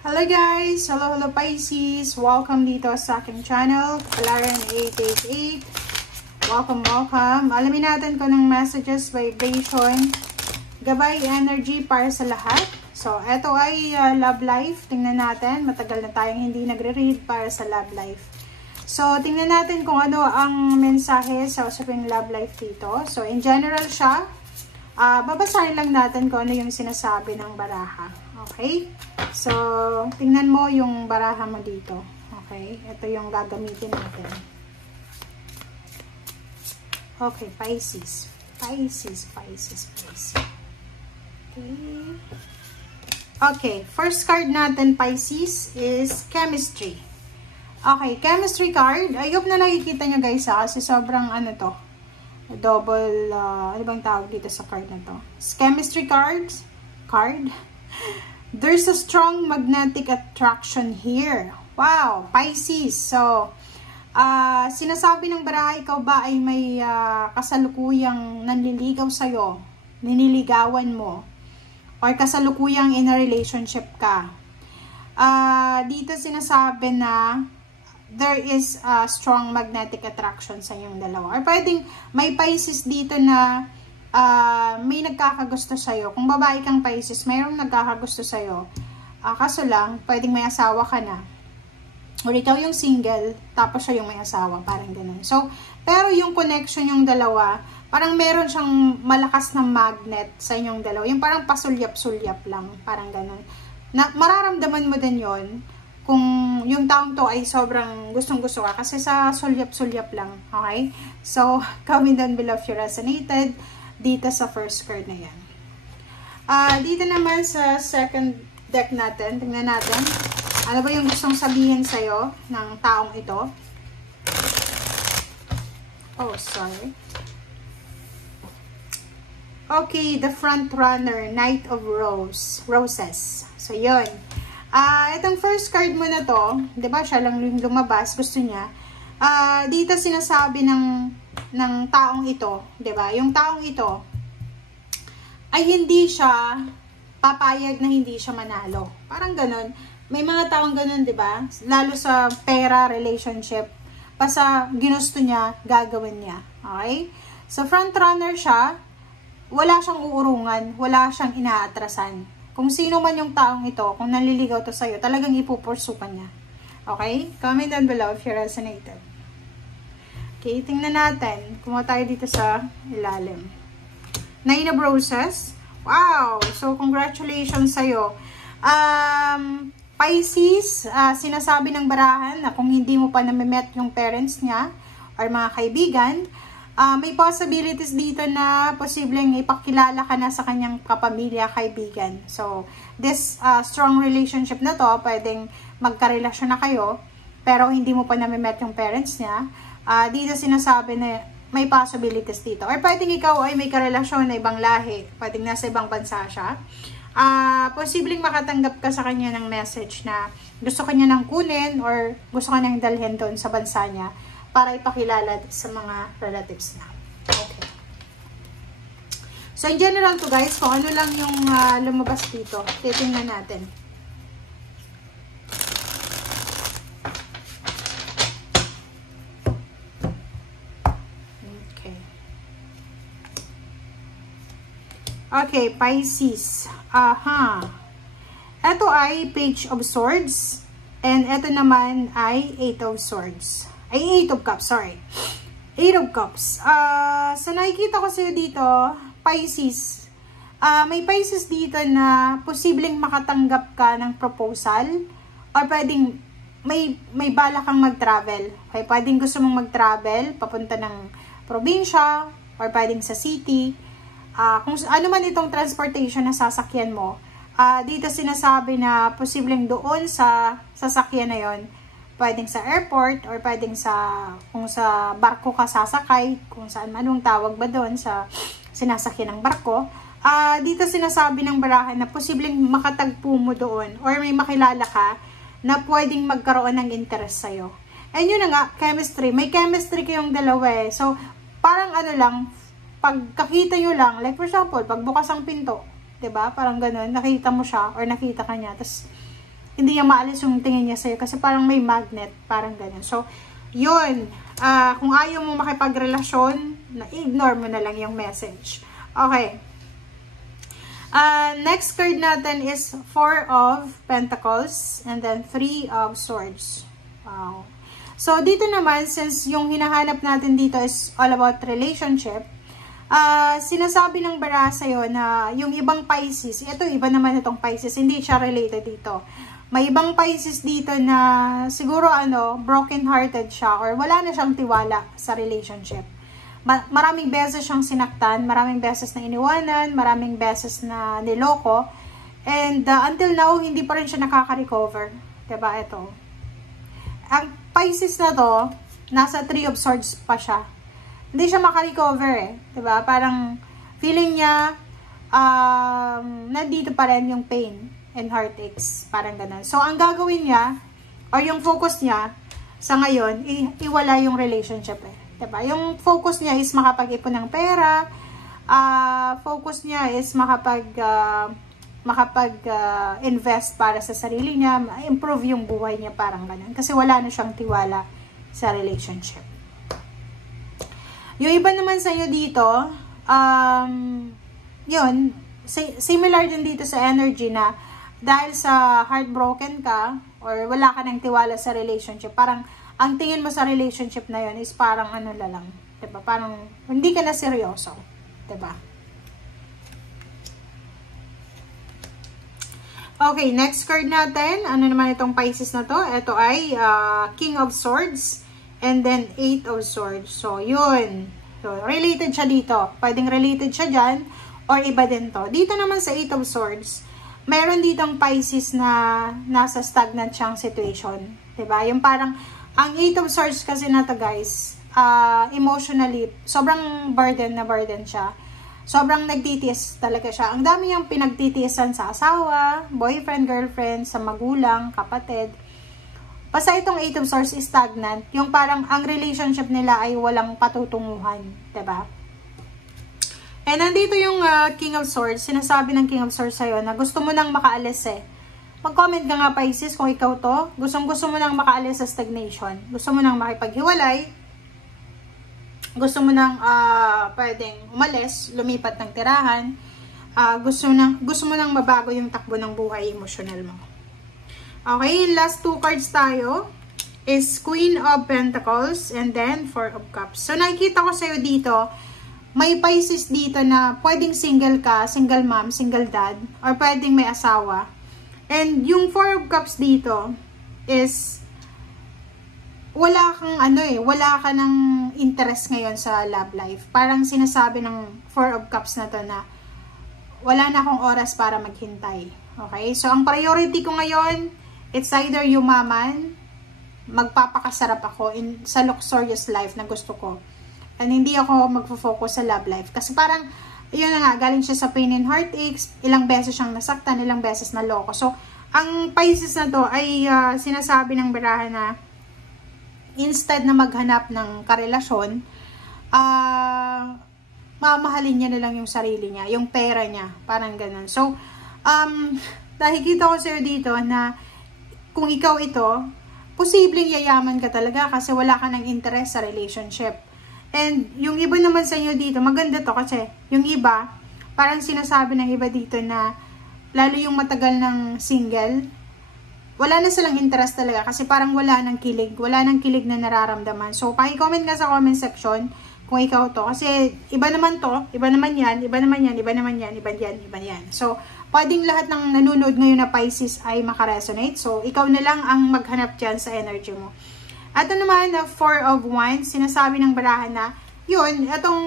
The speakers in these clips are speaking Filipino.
Hello guys! Hello Pisces! Welcome dito sa aking channel, Kapalaran888. Welcome! Alamin natin kung ng messages, vibration, gabay, energy para sa lahat. So, eto ay love life. Tingnan natin. Matagal na tayong hindi nagre-read para sa love life. So, tingnan natin kung ano ang mensahe sa usaping love life dito. So, in general siya. Babasahin lang natin kung ano yung sinasabi ng baraha. Okay? So, tingnan mo yung baraha mo dito. Okay? Ito yung gagamitin natin. Okay, Pisces. Pisces. Okay, first card natin, Pisces, is Chemistry. Okay, Chemistry card. I hope na nakikita nyo guys kasi sobrang ano to. Double, ano bang tawag dito sa card na to? Chemistry card. There's a strong magnetic attraction here. Wow, Pisces. So, sinasabi ng baraha, ikaw ba ay may kasalukuyang nanliligaw sa'yo, niniligawan mo, or kasalukuyang in a relationship ka. Dito sinasabi na there is a strong magnetic attraction sa inyong dalawa. Or pwedeng may Pisces dito na may nagkakagusto sa'yo. Kung babae kang Pisces, mayroong nagkakagusto sa'yo. Kaso lang, pwedeng may asawa ka na. Or ikaw yung single, tapos siya yung may asawa. Parang ganun. So, pero yung connection yung dalawa, parang meron siyang malakas na magnet sa inyong dalawa. Yung parang pasulyap-sulyap lang. Parang ganun. Mararamdaman mo din yon kung yung taong to ay sobrang gustong-gusto ka. Kasi sa sulyap-sulyap lang. Okay? So, comment down below if you resonated dito sa first card na yan. Dito naman sa second deck natin, tingnan natin. Ano ba yung gustong sabihin sa'yo ng taong ito? Oh, sorry. Okay, the front runner, Knight of Roses. So, yun. Itong first card mo na to, di ba, siya lang yung lumabas, gusto niya. Dito sinasabi ng taong ito, di ba? Yung taong ito ay hindi siya papayag na hindi siya manalo. Parang ganun. May mga taong ganun, di ba? Lalo sa pera, relationship, basta ginusto niya, gagawin niya. Okay? So, front runner siya, wala siyang uurungan, wala siyang inaatrasan. Kung sino man yung taong ito, kung naliligaw to sa'yo, talagang ipupursukan niya. Okay? Comment down below if you resonated. Okay, tingnan natin. Kumuha tayo dito sa ilalim. Nine of Roses. Wow! So, congratulations sa'yo. Pisces, sinasabi ng barahan na kung hindi mo pa nami-met yung parents niya or mga kaibigan, may possibilities dito na posibleng ipakilala ka na sa kanyang kapamilya, kaibigan. So, this strong relationship na to, pwedeng magkarelasyon na kayo, pero hindi mo pa nami-met yung parents niya. Dito sinasabi na may possibilities dito. Or pwedeng ikaw ay may karelasyon na ibang lahi. Pwedeng nasa ibang bansa siya. Posibleng makatanggap ka sa kanya ng message na gusto kanya nang kunin or gusto kanya nang dalhin doon sa bansa niya para ipakilala sa mga relatives na. Okay. So, in general to guys, kung ano lang yung lumabas dito, titingnan natin. Okay, Pisces. Ito ay Page of Swords. And ito naman ay Eight of Swords. Ay, Eight of Cups, sorry. Eight of Cups. So, nakikita ko sa'yo dito, Pisces. May Pisces dito na posibleng makatanggap ka ng proposal. Or pwedeng may bala kang mag-travel. Okay, pwedeng gusto mong mag-travel, papunta ng probinsya, or pwedeng sa city. Kung ano man itong transportation na sasakyan mo, dito sinasabi na posibleng doon sa sasakyan na yon, pwedeng sa airport or pwedeng kung sa barko ka sasakay, kung saan anong tawag ba doon sa sinasakyan ng barko. Dito sinasabi ng barahan na posibleng makatagpo mo doon or may makilala ka na pwedeng magkaroon ng interest sa'yo. And yun na nga, chemistry. May chemistry kayong dalawa eh. So, parang ano lang, pagkakita nyo lang, like for example, pagbukas ang pinto, 'di ba? Parang ganoon, nakita mo siya or nakita ka niya, tapos hindi niya maalis yung tingin niya sa'yo kasi parang may magnet, parang ganyan. So, yun. Kung ayaw mo makipagrelasyon, ignore mo na lang yung message. Okay. Next card natin is 4 of Pentacles and then 3 of Swords. Wow. So, dito naman, since yung hinahanap natin dito is all about relationship, sinasabi ng bara sa'yo na yung ibang Pisces, ito iba naman itong Pisces, hindi siya related dito. May ibang Pisces dito na siguro broken hearted siya or wala na siyang tiwala sa relationship. Maraming beses siyang sinaktan, maraming beses na iniwanan, maraming beses na niloko, and until now hindi pa rin siya nakaka-recover. Diba ito? Ang Pisces na to, nasa 3 of Swords pa siya. Hindi siya maka-recover eh. Diba? Parang feeling niya nandito pa rin yung pain and heartaches. Parang ganun. So, ang gagawin niya, or yung focus niya, sa ngayon, iwala yung relationship eh. Diba? Yung focus niya is makapag-ipon ng pera, focus niya is makapag-invest para sa sarili niya, improve yung buhay niya, parang ganun. Kasi wala na siyang tiwala sa relationship. Yung iba naman sa inyo dito, yun, similar din dito sa energy na dahil sa heartbroken ka or wala ka ng tiwala sa relationship, parang ang tingin mo sa relationship na yun is parang ano lang, diba? Parang hindi ka na seryoso, diba? Okay, next card natin. Ano naman itong Pisces na to? Ito ay King of Swords and then 8 of Swords. So, yun. So, related siya dito. Pwedeng related siya dyan or iba din to. Dito naman sa 8 of Swords, meron ditong Pisces na nasa stagnant siyang situation. Diba? Yung parang, ang 8 of Swords kasi na to guys, emotionally, sobrang burden siya. Sobrang nagtitiis talaga siya. Ang dami niyang pinagtitiisan sa asawa, boyfriend, girlfriend, sa magulang, kapatid. Basta itong 8 of Swords is stagnant. Yung parang ang relationship nila ay walang patutunguhan. Diba? And nandito yung King of Swords. Sinasabi ng King of Swords sa'yo na gusto mo nang makaalis eh. Mag-comment ka nga Pisces kung ikaw to. Gusto mo nang makaalis sa stagnation. Gusto mo nang makipaghiwalay. Gusto mo nang pwedeng umalis, lumipat ng tirahan. Gusto mo nang mabago yung takbo ng buhay emotional mo. Okay, last 2 cards tayo is Queen of Pentacles and then 4 of Cups. So nakikita ko sa'yo dito, may Pisces dito na pwedeng single ka, single mom, single dad, or pwedeng may asawa. And yung 4 of Cups dito is wala ka ng interest ngayon sa love life. Parang sinasabi ng 4 of Cups na to na wala na akong oras para maghintay. Okay? So, ang priority ko ngayon, it's either yumaman, magpapakasarap ako sa luxurious life na gusto ko. And hindi ako magfo-focus sa love life. Kasi parang, yun na nga, galing siya sa pain and heartaches, ilang beses siyang nasaktan, ilang beses na loko. So, ang Pisces na to ay sinasabi ng barahan na instead na maghanap ng karelasyon, mamahalin niya na lang yung sarili niya, yung pera niya, parang ganun. So, nakikita ko sa'yo dito na kung ikaw ito, posibleng yayaman ka talaga kasi wala ka ng interest sa relationship. And yung iba naman sa inyo dito, maganda to kasi yung iba, parang sinasabi ng iba dito na lalo yung matagal ng single, wala na silang interest talaga kasi parang wala nang kilig na nararamdaman. So, paki-comment nga sa comment section kung ikaw to. Kasi iba naman to, iba naman yan, iba naman yan, iba naman yan, iba yan, iba yan. So, pwedeng lahat ng nanonood ngayon na Pisces ay makaresonate. So, ikaw na lang ang maghanap dyan sa energy mo. At naman na 4 of Wands, sinasabi ng barahan na, yun, itong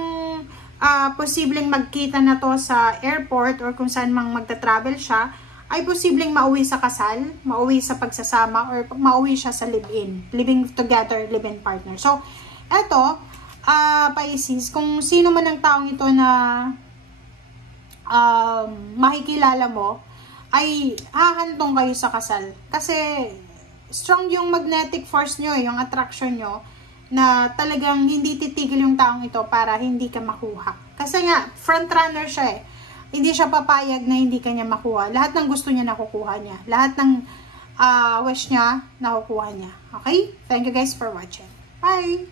posibleng magkita na to sa airport or kung saan mang magta-travel siya, ay posibleng mauwi sa kasal, mauwi sa pagsasama, or mauwi siya sa live-in, living together, live-in partner. So, eto, Pisces, kung sino man ang taong ito na makikilala mo, ay hahantong kayo sa kasal. Kasi, strong yung magnetic force nyo, yung attraction nyo, na talagang hindi titigil yung taong ito para hindi ka makuha. Kasi nga, frontrunner siya eh. Hindi siya papayag na hindi kanya makuha. Lahat ng gusto niya nakukuha niya. Lahat ng wish niya, nakukuha niya. Okay? Thank you guys for watching. Bye!